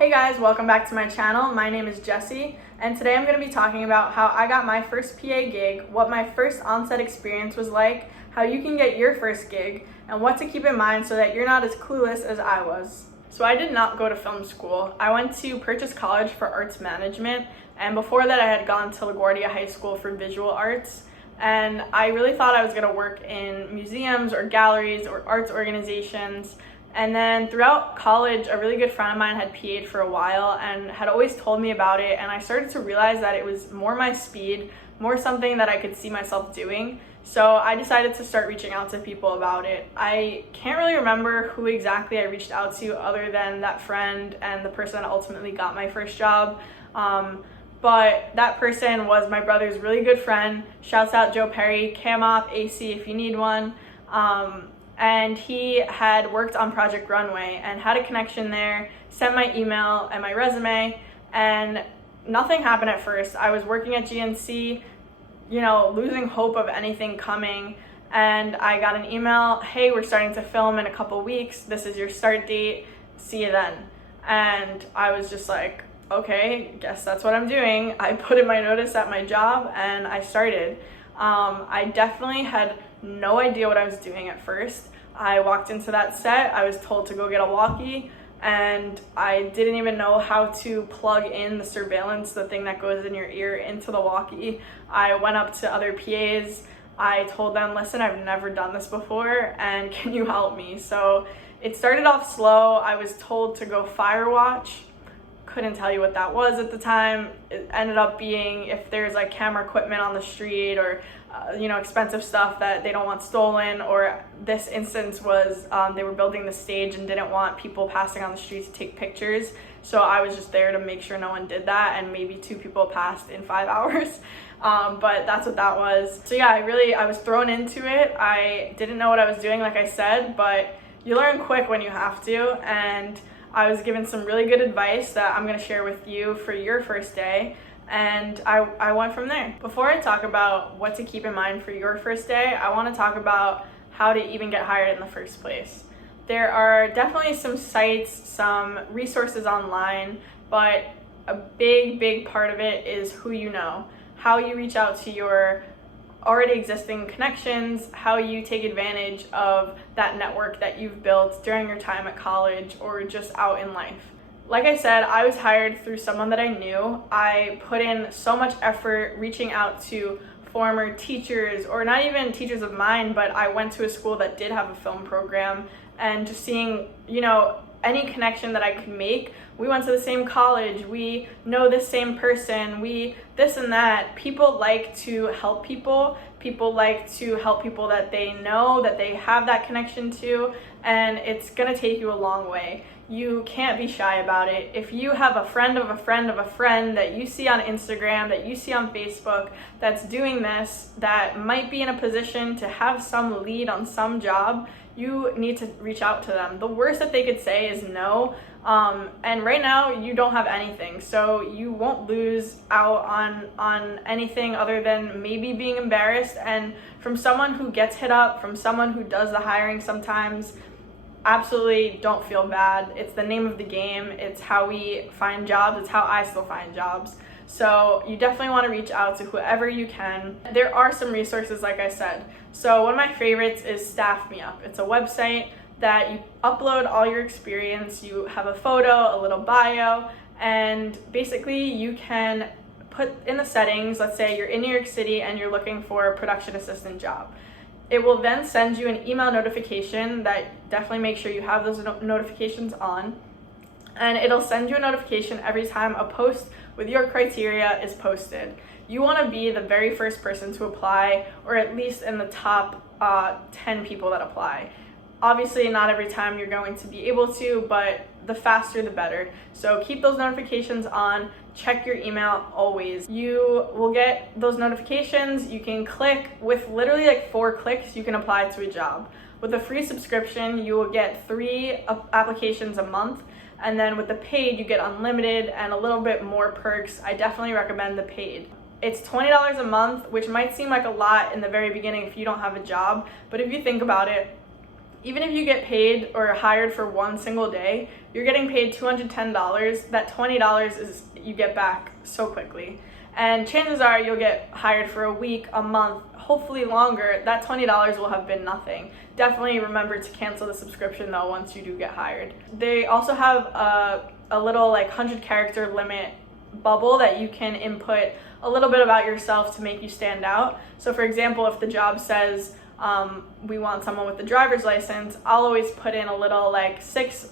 Hey guys, welcome back to my channel. My name is Jessie, and today I'm going to be talking about how I got my first PA gig, what my first on-set experience was like, how you can get your first gig, and what to keep in mind so that you're not as clueless as I was. So I did not go to film school. I went to Purchase College for Arts Management, and before that I had gone to LaGuardia High School for Visual Arts, and I really thought I was going to work in museums or galleries or arts organizations. And then throughout college, a really good friend of mine had PA'd for a while and had always told me about it, and I started to realize that it was more my speed, more something that I could see myself doing. So I decided to start reaching out to people about it. I can't really remember who exactly I reached out to other than that friend and the person that ultimately got my first job. But that person was my brother's really good friend. Shouts out Joe Perry, Cam-Op, AC if you need one. And he had worked on Project Runway and had a connection there, sent my email and my resume, and nothing happened at first. I was working at GNC, losing hope of anything coming, and I got an email, hey, we're starting to film in a couple weeks, this is your start date, see you then. And I was just like, okay, guess that's what I'm doing. I put in my notice at my job and I started. I definitely had no idea what I was doing at first. I walked into that set, I was told to go get a walkie, and I didn't even know how to plug in the surveillance, the thing that goes in your ear, into the walkie. I went up to other PAs, I told them, listen, I've never done this before, and can you help me? So it started off slow. I was told to go fire watch. Couldn't tell you what that was at the time. It ended up being if there's like camera equipment on the street or expensive stuff that they don't want stolen, or this instance was they were building the stage and didn't want people passing on the street to take pictures, so I was just there to make sure no one did that, and maybe 2 people passed in 5 hours. But that's what that was. So yeah, I was thrown into it. I didn't know what I was doing, like I said, but you learn quick when you have to, and I was given some really good advice that I'm going to share with you for your first day, and I went from there. Before I talk about what to keep in mind for your first day, I want to talk about how to even get hired in the first place. There are definitely some sites, some resources online, but a big part of it is who you know, how you reach out to your already existing connections, how you take advantage of that network that you've built during your time at college or just out in life. Like I said, I was hired through someone that I knew. I put in so much effort reaching out to former teachers, or not even teachers of mine, but I went to a school that did have a film program, and just seeing, any connection that I could make. We went to the same college, we know the same person, we this and that. People like to help people. People like to help people that they know, that they have that connection to, and it's gonna take you a long way. You can't be shy about it. If you have a friend of a friend of a friend that you see on Instagram, that you see on Facebook, that's doing this, that might be in a position to have some lead on some job, you need to reach out to them. The worst that they could say is no. And right now you don't have anything, so you won't lose out on anything other than maybe being embarrassed. And from someone who gets hit up, from someone who does the hiring sometimes, absolutely don't feel bad. It's the name of the game. It's how we find jobs. It's how I still find jobs. So you definitely want to reach out to whoever you can. There are some resources, like I said. So one of my favorites is Staff Me Up. It's a website that you upload all your experience. You have a photo, a little bio, and basically you can put in the settings. Let's say you're in New York City and you're looking for a production assistant job. It will then send you an email notification that definitely make sure you have those notifications on. And it'll send you a notification every time a post with your criteria is posted. You want to be the very first person to apply, or at least in the top 10 people that apply. Obviously, not every time you're going to be able to, but the faster the better. So keep those notifications on, check your email always. You will get those notifications. You can click, with literally like 4 clicks, you can apply to a job. With a free subscription, you will get 3 applications a month. And then with the paid, you get unlimited and a little bit more perks. I definitely recommend the paid. It's $20 a month, which might seem like a lot in the very beginning if you don't have a job, but if you think about it, Even if you get paid or hired for one single day, you're getting paid $210. That $20 is you get back so quickly. And chances are you'll get hired for a week, a month, hopefully longer. That $20 will have been nothing. Definitely remember to cancel the subscription though once you do get hired. They also have a little like 100-character limit bubble that you can input a little bit about yourself to make you stand out. So for example, if the job says we want someone with a driver's license, I'll always put in a little like six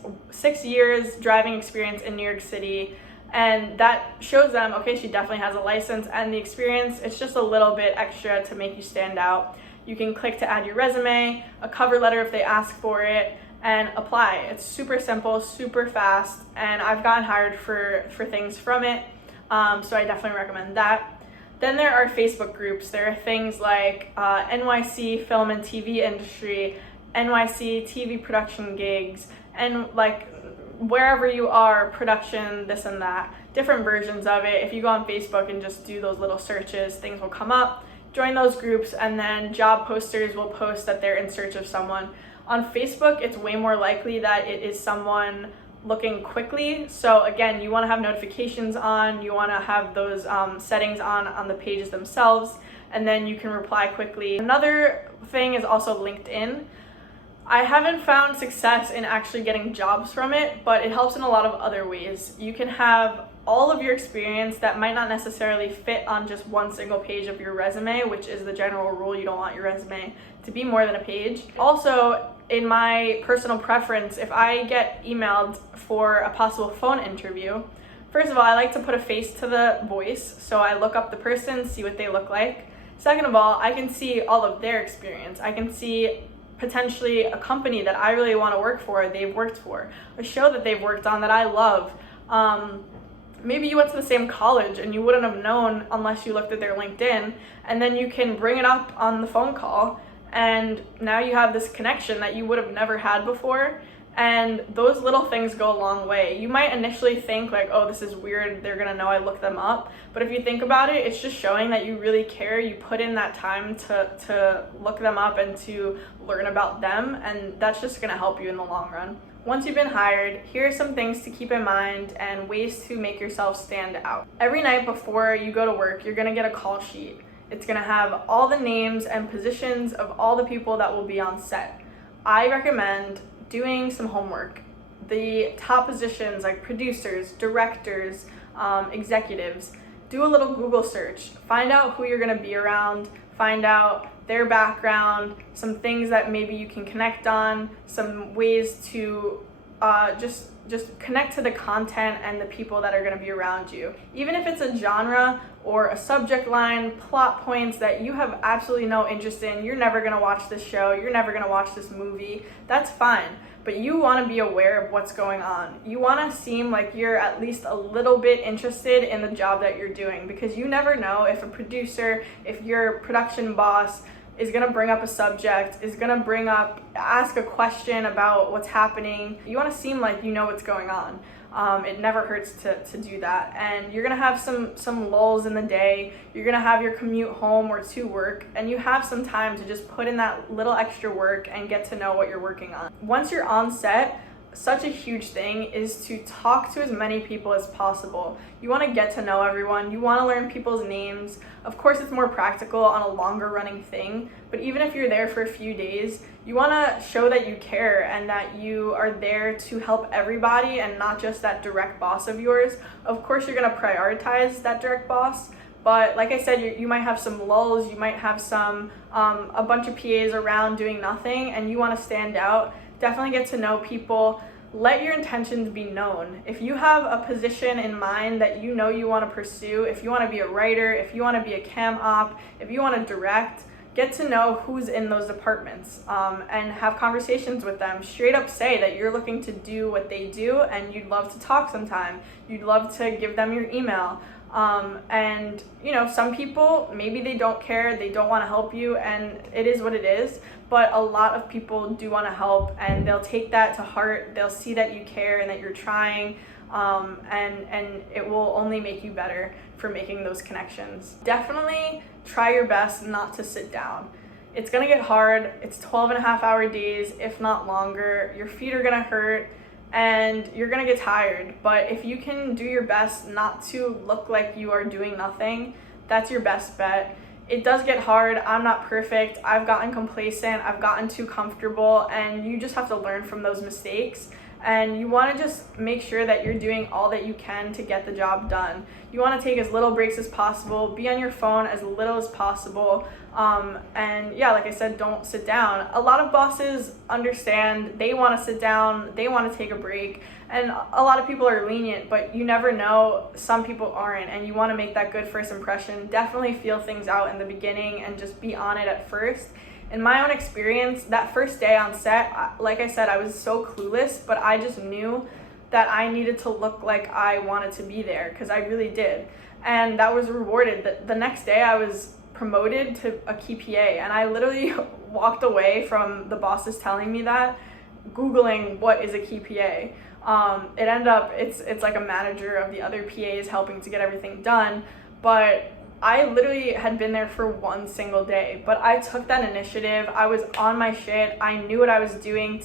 years driving experience in New York City, and that shows them, okay, she definitely has a license and the experience. It's just a little bit extra to make you stand out. You can click to add your resume, a cover letter if they ask for it, and apply. It's super simple, super fast, and I've gotten hired for things from it, so I definitely recommend that. Then there are Facebook groups. There are things like NYC film and TV industry, NYC TV production gigs, and like wherever you are, production, this and that, different versions of it. If you go on Facebook and just do those little searches, things will come up. Join those groups, and then job posters will post that they're in search of someone. On Facebook, it's way more likely that it is someone looking quickly. So again, you want to have notifications on, you want to have those settings on the pages themselves, and then you can reply quickly. Another thing is also LinkedIn. I haven't found success in actually getting jobs from it, but it helps in a lot of other ways. You can have all of your experience that might not necessarily fit on just one single page of your resume, which is the general rule. You don't want your resume to be more than a page. Also, in my personal preference, if I get emailed for a possible phone interview, first of all, I like to put a face to the voice, so I look up the person, see what they look like. Second of all, I can see all of their experience. I can see potentially a company that I really want to work for, they've worked for, a show that they've worked on that I love. Maybe you went to the same college and you wouldn't have known unless you looked at their LinkedIn, and then you can bring it up on the phone call, and now you have this connection that you would have never had before. And those little things go a long way. You might initially think like, oh, this is weird, they're gonna know I looked them up. But if you think about it, it's just showing that you really care. You put in that time to look them up and to learn about them, and that's just gonna help you in the long run. Once you've been hired, here are some things to keep in mind and ways to make yourself stand out. Every night before you go to work, you're gonna get a call sheet. It's gonna have all the names and positions of all the people that will be on set. I recommend doing some homework. The top positions like producers, directors, executives, do a little Google search. Find out who you're gonna be around, find out their background, some things that maybe you can connect on, some ways to just connect to the content and the people that are going to be around you. Even if it's a genre or a subject line, plot points that you have absolutely no interest in, you're never going to watch this show, you're never going to watch this movie, that's fine. But you want to be aware of what's going on. You want to seem like you're at least a little bit interested in the job that you're doing, because you never know if a producer, if your production boss is gonna bring up a subject, is gonna ask a question about what's happening. You wanna seem like you know what's going on. It never hurts to do that. And you're gonna have some lulls in the day. You're gonna have your commute home or to work, and you have some time to just put in that little extra work and get to know what you're working on. Once you're on set, such a huge thing is to talk to as many people as possible. You want to get to know everyone. You want to learn people's names. Of course, it's more practical on a longer running thing, but even if you're there for a few days, you want to show that you care and that you are there to help everybody and not just that direct boss of yours. Of course, you're going to prioritize that direct boss, but like I said, you might have some lulls. You might have a bunch of PAs around doing nothing, and you want to stand out. Definitely get to know people. Let your intentions be known. If you have a position in mind that you know you want to pursue, if you want to be a writer, if you want to be a cam op, if you want to direct, get to know who's in those departments and have conversations with them. Straight up say that you're looking to do what they do and you'd love to talk sometime. You'd love to give them your email. And you know, some people, maybe they don't care, they don't want to help you, and it is what it is, but a lot of people do want to help, and they'll take that to heart. They'll see that you care and that you're trying, and it will only make you better for making those connections. Definitely try your best not to sit down. It's gonna get hard. It's 12.5-hour days, if not longer. Your feet are gonna hurt and you're gonna get tired. But if you can do your best not to look like you are doing nothing, that's your best bet. It does get hard. I'm not perfect. I've gotten complacent. I've gotten too comfortable, and you just have to learn from those mistakes. And you want to just make sure that you're doing all that you can to get the job done. You want to take as little breaks as possible, be on your phone as little as possible, and yeah, like I said, don't sit down. A lot of bosses understand, they want to sit down, they want to take a break, and a lot of people are lenient, but you never know, some people aren't, and you want to make that good first impression. Definitely feel things out in the beginning and just be on it at first. In my own experience, that first day on set, like I said, I was so clueless, but I just knew that I needed to look like I wanted to be there, because I really did. And that was rewarded. The next day I was promoted to a key PA, and I literally walked away from the bosses telling me that, Googling what is a key PA. It ended up, it's like a manager of the other PAs helping to get everything done, but I literally had been there for one single day, but I took that initiative. I was on my shit. I knew what I was doing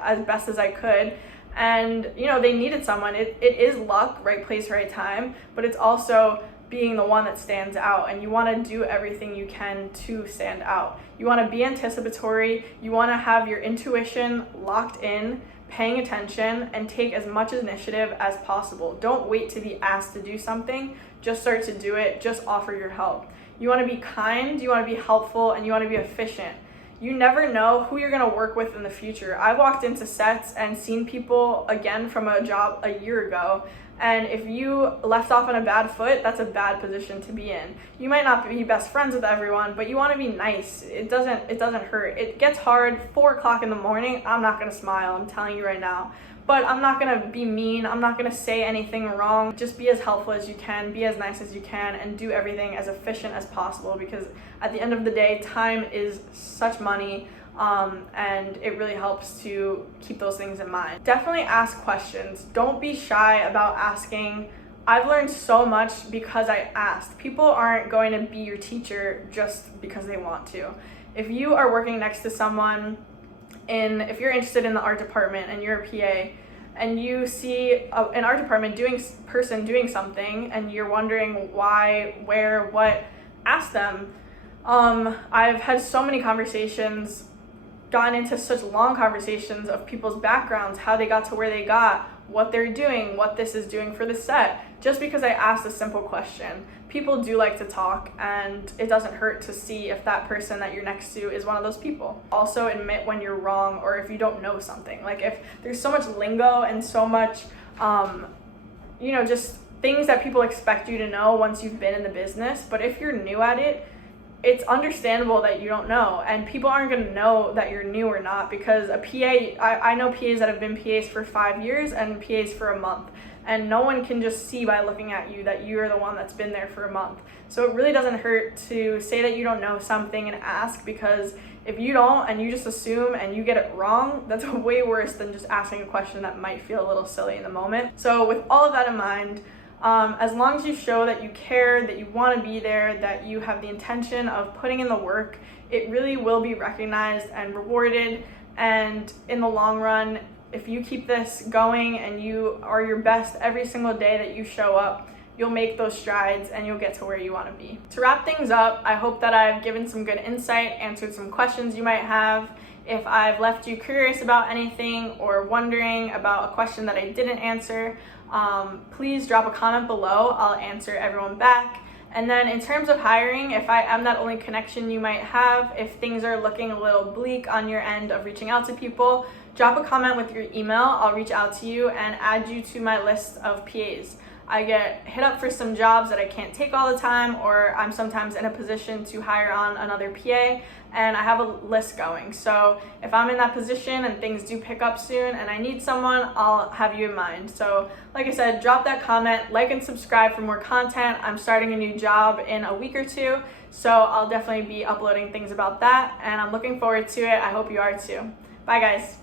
as best as I could. And, you know, they needed someone. It is luck, right place, right time, but it's also being the one that stands out, and you want to do everything you can to stand out. You want to be anticipatory. You want to have your intuition locked in, paying attention, and take as much initiative as possible. Don't wait to be asked to do something. Just start to do it. Just offer your help. You want to be kind, you want to be helpful, and you want to be efficient. You never know who you're going to work with in the future. I walked into sets and seen people again from a job a year ago, and if you left off on a bad foot, that's a bad position to be in. You might not be best friends with everyone, but you want to be nice. It doesn't hurt. It gets hard. 4 o'clock in the morning, I'm not going to smile, I'm telling you right now. But I'm not going to be mean. I'm not going to say anything wrong. Just be as helpful as you can, be as nice as you can, and do everything as efficient as possible, because at the end of the day, time is such money, and it really helps to keep those things in mind. Definitely ask questions. Don't be shy about asking. I've learned so much because I asked. People aren't going to be your teacher just because they want to. If you are working next to someone, if you're interested in the art department and you're a PA and you see an art department person doing something and you're wondering why, where, what, ask them. I've had so many conversations, gotten into such long conversations of people's backgrounds, how they got to where they got, what they're doing, what this is doing for the set, just because I asked a simple question. People do like to talk, and it doesn't hurt to see if that person that you're next to is one of those people. Also admit when you're wrong, or if you don't know something. Like, if there's so much lingo and so much, just things that people expect you to know once you've been in the business, but if you're new at it, it's understandable that you don't know, and people aren't going to know that you're new or not, because a PA, I know PAs that have been PAs for 5 years and PAs for a month, and no one can just see by looking at you that you're the one that's been there for a month. So it really doesn't hurt to say that you don't know something and ask, because if you don't and you just assume and you get it wrong, that's way worse than just asking a question that might feel a little silly in the moment. So with all of that in mind, as long as you show that you care, that you want to be there, that you have the intention of putting in the work, it really will be recognized and rewarded. And in the long run, if you keep this going and you are your best every single day that you show up, you'll make those strides and you'll get to where you want to be. To wrap things up, I hope that I've given some good insight, answered some questions you might have. If I've left you curious about anything or wondering about a question that I didn't answer, please drop a comment below. I'll answer everyone back. And then in terms of hiring, if I am that only connection you might have, if things are looking a little bleak on your end of reaching out to people, drop a comment with your email. I'll reach out to you and add you to my list of PAs. I get hit up for some jobs that I can't take all the time, or I'm sometimes in a position to hire on another PA, and I have a list going. So if I'm in that position and things do pick up soon and I need someone, I'll have you in mind. So like I said, drop that comment, like and subscribe for more content. I'm starting a new job in a week or two, so I'll definitely be uploading things about that, and I'm looking forward to it. I hope you are too. Bye guys.